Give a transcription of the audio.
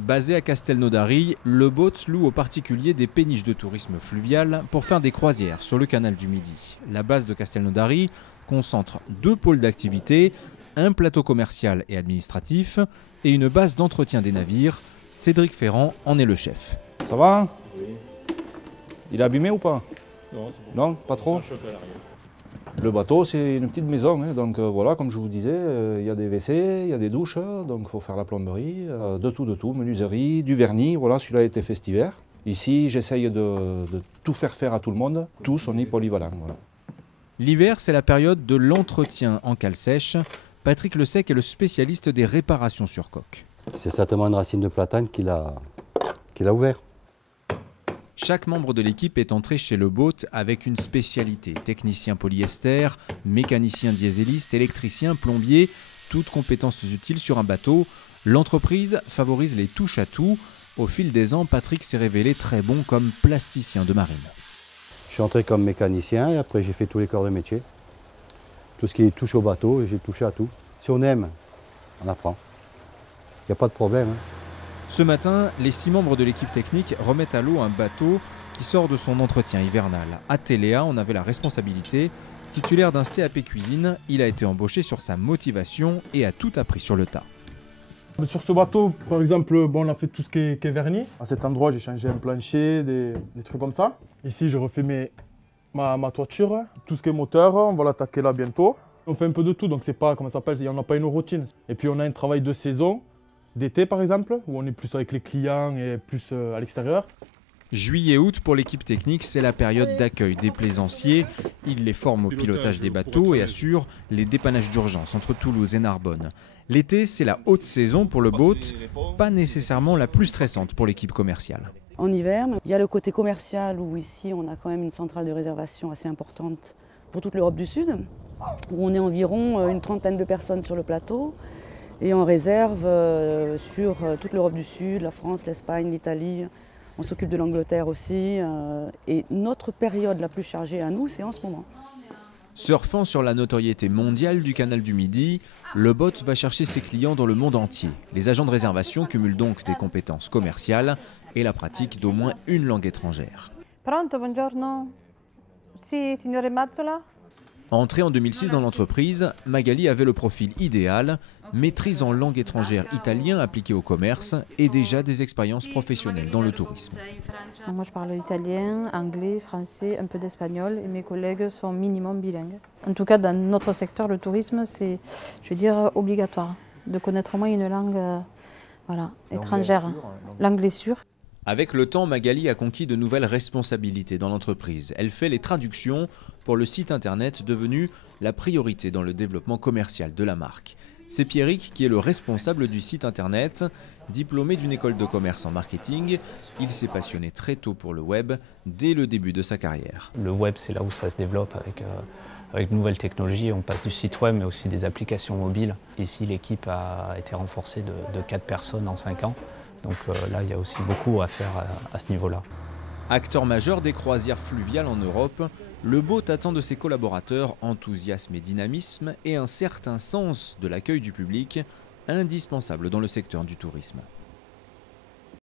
Basé à Castelnaudary, le boat loue aux particuliers des péniches de tourisme fluvial pour faire des croisières sur le canal du Midi. La base de Castelnaudary concentre 2 pôles d'activité, un plateau commercial et administratif et une base d'entretien des navires. Cédric Ferrand en est le chef. Ça va? Oui. Il est abîmé ou pas? Non, c'est bon. Non, pas trop? Le bateau, c'est une petite maison, hein, donc voilà, comme je vous disais, il y a des WC, il y a des douches, donc il faut faire la plomberie, de tout, menuiserie, du vernis, voilà, celui-là était fait cet hiver. Ici, j'essaye de tout faire à tout le monde, tous on est polyvalents. Voilà. L'hiver, c'est la période de l'entretien en cale sèche. Patrick Le Sec est le spécialiste des réparations sur coque. C'est certainement une racine de platane qu'il a ouvert. Chaque membre de l'équipe est entré chez le boat avec une spécialité. Technicien polyester, mécanicien dieseliste, électricien, plombier, toutes compétences utiles sur un bateau. L'entreprise favorise les touches-à-tout. Au fil des ans, Patrick s'est révélé très bon comme plasticien de marine. Je suis entré comme mécanicien et après j'ai fait tous les corps de métier. Tout ce qui touche au bateau, j'ai touché à tout. Si on aime, on apprend. Il n'y a pas de problème. Ce matin, les 6 membres de l'équipe technique remettent à l'eau un bateau qui sort de son entretien hivernal. À Téléa, on avait la responsabilité. Titulaire d'un CAP cuisine, il a été embauché sur sa motivation et a tout appris sur le tas. Sur ce bateau, par exemple, bon, on a fait tout ce qui est vernis. À cet endroit, j'ai changé un plancher, des trucs comme ça. Ici, je refais ma toiture. Tout ce qui est moteur, on va l'attaquer là bientôt. On fait un peu de tout, donc c'est pas, comment ça s'appelle, on n'a pas une routine. Et puis on a un travail de saison. D'été par exemple, où on est plus avec les clients et plus à l'extérieur. Juillet-août pour l'équipe technique, c'est la période d'accueil des plaisanciers. Ils les forment au pilotage des bateaux et assurent les dépannages d'urgence entre Toulouse et Narbonne. L'été, c'est la haute saison pour le boat, pas nécessairement la plus stressante pour l'équipe commerciale. En hiver, il y a le côté commercial où ici on a quand même une centrale de réservation assez importante pour toute l'Europe du Sud, où on est environ une trentaine de personnes sur le plateau. Et on réserve sur toute l'Europe du Sud, la France, l'Espagne, l'Italie. On s'occupe de l'Angleterre aussi. Et notre période la plus chargée à nous, c'est en ce moment. Surfant sur la notoriété mondiale du canal du Midi, le boat va chercher ses clients dans le monde entier. Les agents de réservation cumulent donc des compétences commerciales et la pratique d'au moins une langue étrangère. Pronto, buongiorno. Si, signore Mazzola. Entrée en 2006 dans l'entreprise, Magali avait le profil idéal, maîtrise en langue étrangère italien appliqué au commerce et déjà des expériences professionnelles dans le tourisme. Moi je parle italien, anglais, français, un peu d'espagnol et mes collègues sont minimum bilingues. En tout cas dans notre secteur, le tourisme, c'est, je veux dire, obligatoire de connaître au moins une langue étrangère. L'anglais sûr. Avec le temps, Magali a conquis de nouvelles responsabilités dans l'entreprise. Elle fait les traductions pour le site internet devenu la priorité dans le développement commercial de la marque. C'est Pierrick qui est le responsable du site internet. Diplômé d'une école de commerce en marketing, il s'est passionné très tôt pour le web, dès le début de sa carrière. Le web, c'est là où ça se développe avec de nouvelles technologies. On passe du site web, mais aussi des applications mobiles. Ici, l'équipe a été renforcée de 4 personnes en 5 ans. Donc là, il y a aussi beaucoup à faire à ce niveau-là. Acteur majeur des croisières fluviales en Europe, le boat attend de ses collaborateurs enthousiasme et dynamisme et un certain sens de l'accueil du public, indispensable dans le secteur du tourisme.